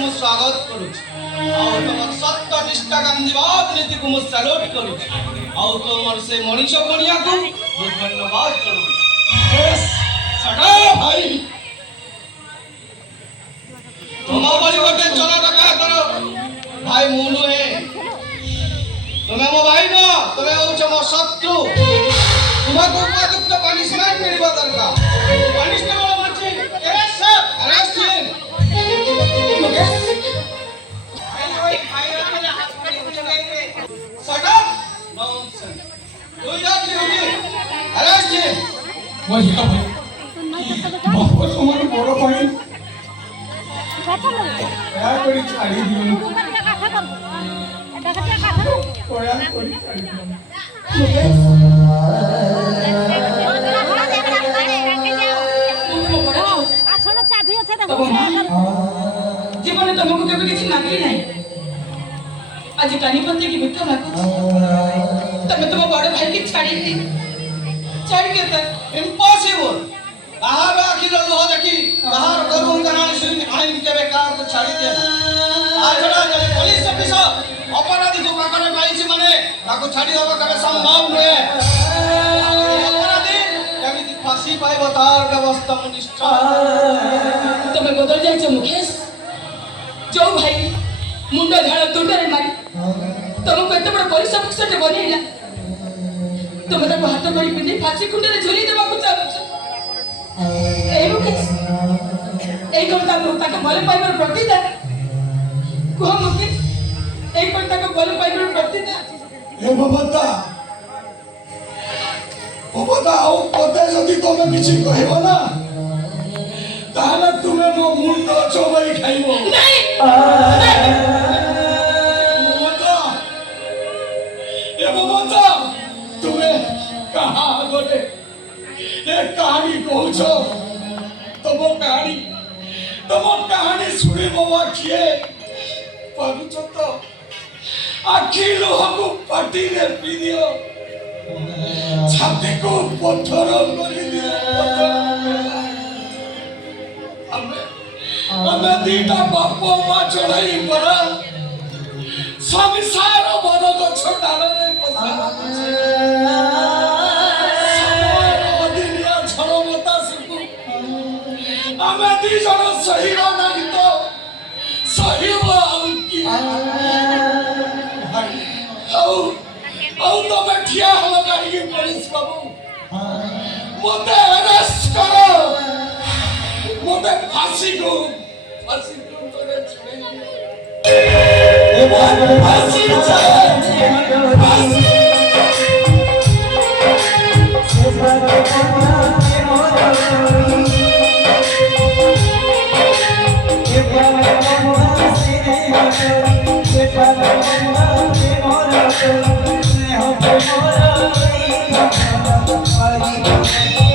ମୁଁ ସ୍ୱାଗତ କରୁଛି ଆଉ ତମର ସତ୍ୟନିଷ୍ଠା ଗାନ୍ଧୀବାଦ ନୀତିକୁ ମୁଁ ସାଲ୍ୟୁଟ କରୁଛି ଆଉ ତମର ସେ ମଣିଷ କଣିଆକୁ ମୁଁ ଧନ୍ୟବାଦ ଜଣାଉଛି। ଭାଇ ତୁମ ଭଳି ଗୋଟେ ଚୋର ଡକାୟତର ଭାଇ ମୁଁ ନୁହେଁ। ତୁମେ ମୋ ଭାଇ ନୁହଁ, ତୁମେ ହଉଛ ମୋ ଶତ୍ରୁ। ତୁମକୁ ଉପଯୁକ୍ତ ପନିଶମେଣ୍ଟ ମିଳିବା ଦରକାର। କନିଷ୍ଟେବଳ ଅଛି, arrest ହିମ୍। Shut up! Nonsense. Do your duty. Arrest him. বলিয়া ভাই বাবা তোমার বড় ভাই দয়া করে ছাড়ি দিও দয়া করে ছাড়ি দিও জীবনে তোমাকে কেবে কিছু মাগি নাই আজ কানি পন্থে কি মিথ্যা মাগুছি তুমি তোমার বড় ভাইকে ছাড়ি দি ছাড়ি কে তা Impossible. কাহার আখির লোহ দেখি কাহার করুণ কানানি শুনি আইন কেবে কাহাকে ছাড়ি দিয়ে না। আজরা জনে পুলিশ অফিসার অপরাধীকে পাকড়ে পাইছি মানে তাকে ছাড়ি দেওয়া কেবে সম্ভব নয়। অপরাধী কেমিতি ফাঁসি পাইব তার ব্যবস্থা মু নিশ্চয়। তুমি বদল যাইছ মুকেশ जो भाई मुंड झाड़ तुंडरे मारी तुमको एत बड़ पुलिस अफिसर बनैला तुम ताको हाथ करी पिंधि फांसी कुंडरे झुली देबाकू चाहछ ए मुकेश ए कोन ताको भले पाइबर प्रतिदा को मुकेश ए कोन ताको भले पाइबर प्रतिदा ए बाबा आओ पते जदि तमे किछि कहबो ना ताहले तुमे मो मुंड चोबाई खाइबो नहीं बाबा तुम्हें कहा गले ये कहानी कहछ तुम कहानी सुनी बाबा किए पारुच तो आखि लोह को पाटी रे पी दियो छाती को पत्थर कर दियो हमें दीटा बाप मां चढ़ाई पड़ा संसार बड़ गछ डालरे हमें दी जन सही नहीं तो सही तो मैं ठिया हलो गाड़ी के पुलिस बाबू मुझे अरेस्ट करो मुझे फांसी को तोड़े छोड़ेंगे फांसी Hey,